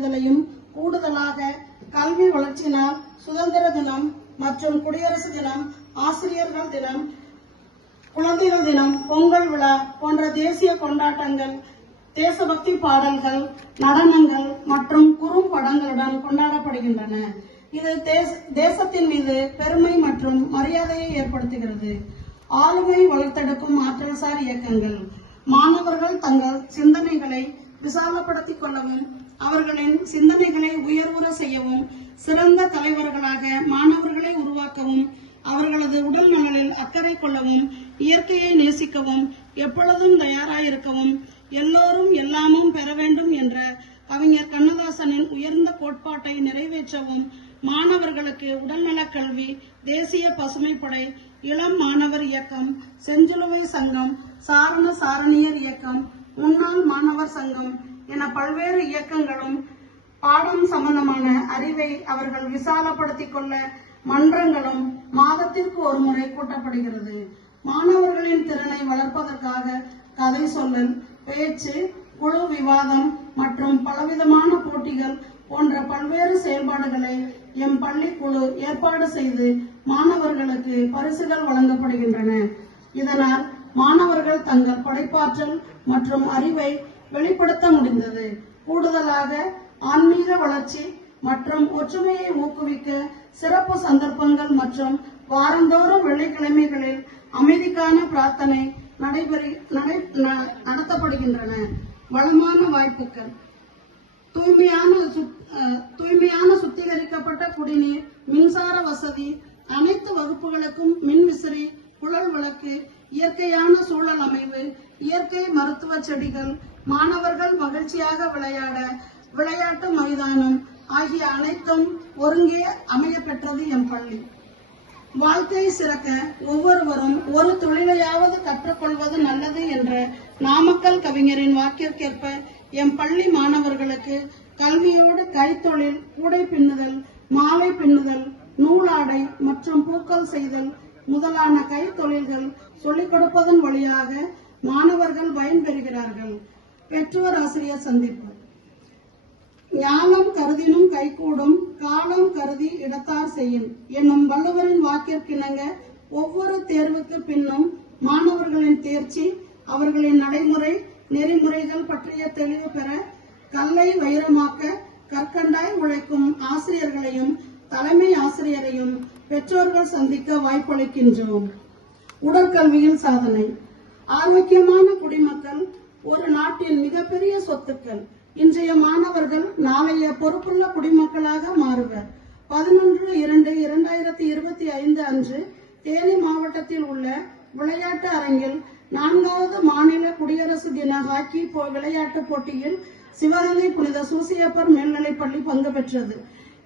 பெறுதலையும் கூடுதலாக கல்வி வளர்ச்சியினால் சுதந்திர தினம் மற்றும் குடியரசு தினம், ஆசிரியர்கள் தினம், குழந்தைகள் தினம், பொங்கல் விழா போன்ற தேசிய கொண்டாட்டங்கள் தேசபக்தி பாடல்கள், நடனங்கள் மற்றும் குறும்படங்களுடன் கொண்டாடப்படுகின்றன. இது தேசத்தின் மீது பெருமை மற்றும் மரியாதையை ஏற்படுத்துகிறது. ஆளுமை வளர்த்தெடுக்கும் ஆற்றல்சார் இயக்கங்கள் மாணவர்கள் தங்கள் சிந்தனைகளை விசாலப்படுத்திக் கொள்ளவும், அவர்களின் சிந்தனைகளை உயர்வுற செய்யவும், சிறந்த தலைவர்களாக மாணவர்களை உருவாக்கவும், அவர்களது உடல் நலனில் அக்கறை கொள்ளவும், இயற்கையை நேசிக்கவும், எப்பொழுதும் தயாராயிருக்கவும், எல்லோரும் எல்லாமும் பெற வேண்டும் என்ற கவிஞர் கண்ணதாசனின் உயர்ந்த கோட்பாட்டை நிறைவேற்றவும், மாணவர்களுக்கு உடல்நலக் கல்வி, தேசிய பசுமைப்படை, இளம் மாணவர் இயக்கம், செஞ்சிலுவை சங்கம், சாரண சாரணியர் இயக்கம், முன்னாள் மாணவர் சங்கம் என பல்வேறு இயக்கங்களும் பாடம் சம்பந்தமான அறிவை அவர்கள் விசாலப்படுத்திக் கொள்ள மன்றங்களும் மாதத்திற்கு ஒரு முறை கூட்டப்படுகிறது. மாணவர்களின் திறனை வளர்ப்பதற்காக கதை சொல்லல், பேச்சு, குழு விவாதம் மற்றும் பலவிதமான போட்டிகள் போன்ற பல்வேறு செயல்பாடுகளை எம் பள்ளிக்குழு ஏற்பாடு செய்து மாணவர்களுக்கு பரிசுகள் வழங்கப்படுகின்றன. இதனால் மாணவர்கள் தங்கள் படைப்பாற்றல் மற்றும் அறிவை வெளிப்படுத்த முடிந்தது. கூடுதலாக ஆன்மீக வளர்ச்சி மற்றும் ஒற்றுமையை ஊக்குவிக்க சிறப்பு சந்தர்ப்பங்கள் மற்றும் வாரந்தோறும் வெள்ளிக்கிழமைகளில் அமைதிக்கான பிரார்த்தனை நடத்தப்படுகின்றன. வளமான வாய்ப்புகள் தூய்மையான சுத்திகரிக்கப்பட்ட குடிநீர், மின்சார வசதி, அனைத்து வகுப்புகளுக்கும் மின்விசிறி, குழல் விளக்கு, இயற்கையான சூழல் அமைவு, இயற்கை மருத்துவ செடிகள், மாணவர்கள் மகிழ்ச்சியாக விளையாட விளையாட்டு மைதானம் ஆகிய அனைத்தும் ஒருங்கே அமைய பெற்றது எம் பள்ளி. வாழ்க்கை சிறக்க ஒவ்வொருவரும் ஒரு தொழிலையாவது கற்றுக்கொள்வது நல்லது என்ற நாமக்கல் கவிஞரின் வாக்கிற்கேற்ப எம் பள்ளி மாணவர்களுக்கு கல்வியோடு கைத்தொழில், கூடை பின்னுதல், மாலை பின்னுதல், நூலாடை மற்றும் பூக்கள் செய்தல் முதலான கைத்தொழில்கள் சொல்லிக் கொடுப்பதன் வழியாக மாணவர்கள் பயன்பெறுகிறார்கள். பெற்றோர் ஆசிரியர் சந்திப்பு. ஞானம் கருதினும் கைகூடும், காலம் கருதி இடத்தார் செய்யும் என்னும் வள்ளுவரின் வாக்கிற்கிணங்க ஒவ்வொரு தேர்வுக்கு பின்னும் மாணவர்களின் தேர்ச்சி, அவர்களின் நடைமுறை நெறிமுறைகள் பற்றிய தெளிவு பெற கல்லை வைரமாக்க கற்கண்டாய் உழைக்கும் ஆசிரியர்களையும் தலைமை ஆசிரியரையும் பெற்றோர்கள் சந்திக்க வாய்ப்பளிக்கின்றோம். உடற்கல்வியில் சாதனை. ஆரோக்கியமான குடிமக்கள் ஒரு நாட்டின் மிகப்பெரிய சொத்துக்கள். இன்றைய மாணவர்கள் நாளைய பொறுப்புள்ள குடிமக்களாக மாறுவர். 11/2/2025 அன்று தேனி மாவட்டத்தில் உள்ள விளையாட்டு அரங்கில் 4வது மாநில குடியரசு தின ஹாக்கி விளையாட்டு போட்டியில் சிவகங்கை புனித சூசியப்பர் மேல்நிலைப்பள்ளி பங்கு பெற்றது.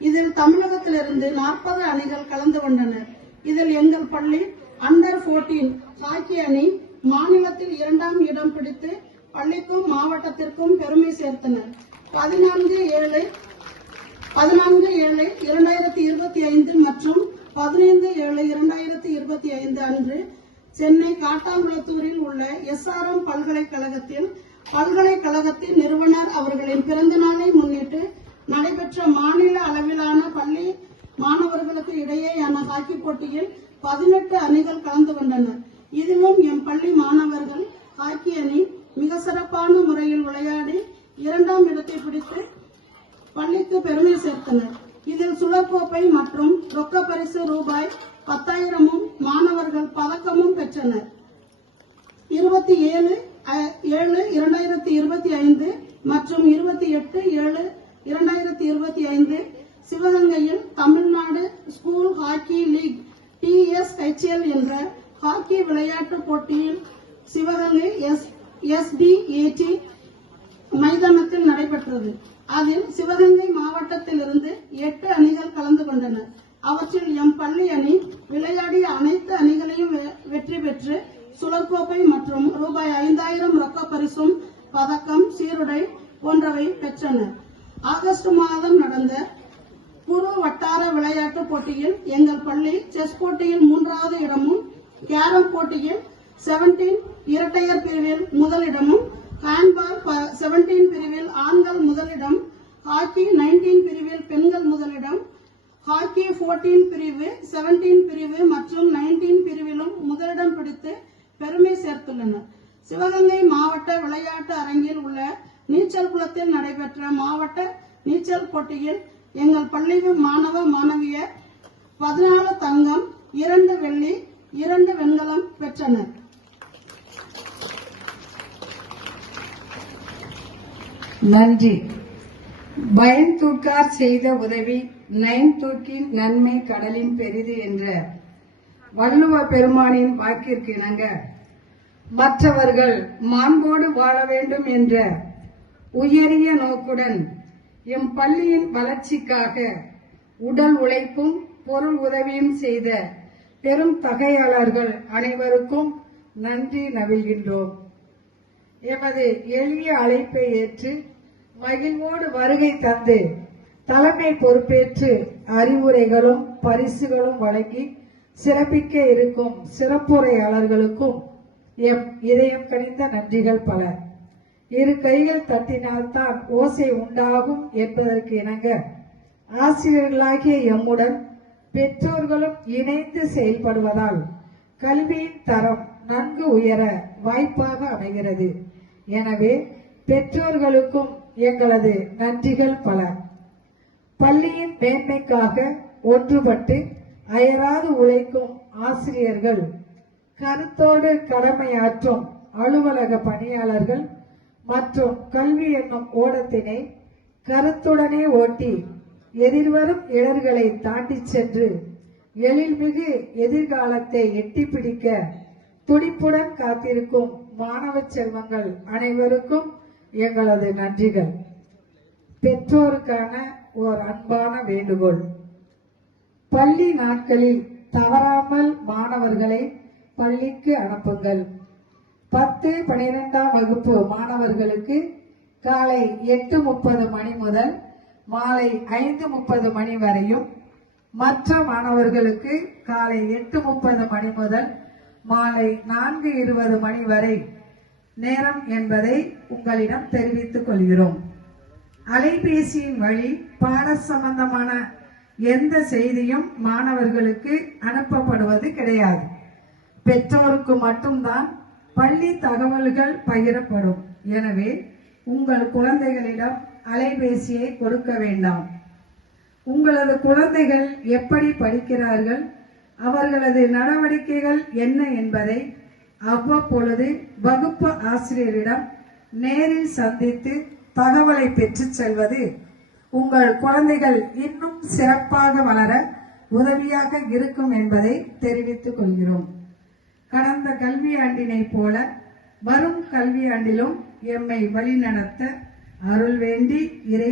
இதில் தமிழகத்திலிருந்து 40 அணிகள் கலந்து கொண்டனர். இதில் எங்கள் பள்ளி அண்டர் 14 ஹாக்கி அணி மாநிலத்தில் 2ஆம் இடம் பிடித்து பள்ளிக்கும் மாவட்டத்திற்கும் பெருமை சேர்த்தனர். 14/7/2025 மற்றும் 15/7/2025 அன்று சென்னை காட்டாங்குளத்தூரில் உள்ள SRM பல்கலைக்கழகத்தில் பல்கலைக்கழகத்தின் நிறுவனர் அவர்களின் பிறந்த நாளை முன்னிட்டு நடைபெற்ற மாநில அளவிலான பள்ளி மாணவர்களுக்கு இடையேயான ஹாக்கி போட்டியில் 18 அணிகள் கலந்து கொண்டனர். இதிலும் எம் பள்ளி மாணவர்கள் ஹாக்கி அணி மிக சிறப்பான முறையில் விளையாடி 2ஆம் இடத்தை பிடித்து பள்ளிக்கு பெருமை சேர்த்தனர். இதில் சுழற்கோப்பை மற்றும் ரொக்க பரிசு ரூபாய் 10,000 மாணவர்கள் பதக்கமும் பெற்றனர். 27/7/2025 மற்றும் 28/7/2025 சிவகங்கையில் Tamil Nadu school hockey league TSHL என்ற ஹாக்கி விளையாட்டு போட்டியில் சிவகங்கை SDAT மைதானத்தில் நடைபெற்றது. அதில் சிவகங்கை மாவட்டத்திலிருந்து 8 அணிகள் கலந்து கொண்டனர். அவற்றில் எம் பள்ளி அணி விளையாடிய அனைத்து அணிகளையும் வெற்றி பெற்று சுழற்கோப்பை மற்றும் ரூபாய் 5,000 ரொக்க பரிசும் பதக்கம், சீருடை போன்றவை பெற்றனர். ஆகஸ்ட் மாதம் நடந்த குறு வட்டார விளையாட்டு போட்டியில் எங்கள் பள்ளி செஸ் போட்டியில் 3வது இடமும், கேரம் போட்டியில் 17 இரட்டையர் பிரிவில் முதலிடமும், ஹேண்ட்பால் 17 பிரிவில் ஆண்கள் முதலிடம், ஹாக்கி 19 பிரிவில் பெண்கள் முதலிடம், ஹாக்கி 14 பிரிவு, 17 பிரிவு மற்றும் 19 பிரிவிலும் முதலிடம் பிடித்து பெருமை சேர்த்துள்ளனர். சிவகங்கை மாவட்ட விளையாட்டு அரங்கில் உள்ள நீச்சல் குளத்தில் நடைபெற்ற மாவட்ட நீச்சல் போட்டியில் எங்கள் பள்ளி மாணவ மாணவியர் 14 தங்கம், 2 வெள்ளி, 2 வெண்கலம் பெற்றனர். நன்றி. பயன்தூக்கார் செய்த உதவி நயன்தூக்கின் நன்மை கடலின் பெரிது என்ற வள்ளுவ பெருமானின் வாக்கிற்கு இணங்க மற்றவர்கள் மாண்போடு வாழ வேண்டும் என்ற உயரிய நோக்குடன் எம் பள்ளியின் வளர்ச்சிக்காக உடல் உழைப்பும் பொருள் உதவியும் செய்த பெரும் தகையாளர்கள் அனைவருக்கும் நன்றி நவில்கின்றோம். எமது எளிய அழைப்பை ஏற்று மகிழ்வோடு வருகை தந்து தலைமை பொறுப்பேற்று அறிவுரைகளும் பரிசுகளும் வழங்கி சிறப்பிக்க இருக்கும் சிறப்புரையாளர்களுக்கும் எம் இதயம் கனிந்த நன்றிகள் பல. இரு கைகள் தட்டினால்தான் ஓசை உண்டாகும் என்பதற்கு இணங்க ஆசிரியர்களாகிய எம்முடன் பெற்றோர்களும் இணைந்து செயல்படுவதால் கல்வியின் தரம் நன்கு உயர வாய்ப்பாக அமைகிறது. எனவே பெற்றோர்களுக்கும் எங்களது நன்றிகள் பல. பள்ளியின் மேன்மைக்காக ஒன்றுபட்டு அயராது உழைக்கும் ஆசிரியர்கள், கருத்தோடு கடமையாற்றும் அலுவலக பணியாளர்கள் மற்றும் கல்வி என்னும் ஓடத்தினை கருத்துடனே ஓட்டி எதிர்வரும் இடர்களை தாண்டி சென்று எழில்மிகு எதிர்காலத்தை எட்டி பிடிக்க துடிப்புடன் காத்திருக்கும் மாணவ செல்வங்கள் அனைவருக்கும் எங்களது நன்றிகள். பெற்றோருக்கான ஓர் அன்பான வேண்டுகோள். பள்ளி நாட்களில் தவறாமல் மாணவர்களை பள்ளிக்கு அனுப்புங்கள். 10, 12ஆம் வகுப்பு மாணவர்களுக்கு காலை 8:30 மணி முதல் மாலை 5:30 மணி வரையும், மற்ற மாணவர்களுக்கு காலை 8:30 மணி முதல் மாலை 4:20 மணி வரை நேரம் என்பதை உங்களிடம் தெரிவித்துக் கொள்கிறோம். அலைபேசியின் வழி பாட சம்பந்தமான எந்த செய்தியும் மாணவர்களுக்கு அனுப்பப்படுவது கிடையாது. பெற்றோருக்கு மட்டும்தான் பள்ளி தகவல்கள் பகிரப்படும். எனவே உங்கள் குழந்தைகளிடம் அலைபேசியை கொடுக்க வேண்டாம். உங்களது குழந்தைகள் எப்படி படிக்கிறார்கள், அவர்களது நடவடிக்கைகள் என்ன என்பதை அவ்வப்பொழுது வகுப்பு ஆசிரியரிடம் நேரில் சந்தித்து தகவலை பெற்றுச் செல்வது உங்கள் குழந்தைகள் இன்னும் சிறப்பாக வளர உதவியாக இருக்கும் என்பதை தெரிவித்துக் கொள்கிறோம். கடந்த கல்வியாண்டினை போல வரும் கல்வியாண்டிலும் எம்மை வழிநடத்த அருள் வேண்டி இறை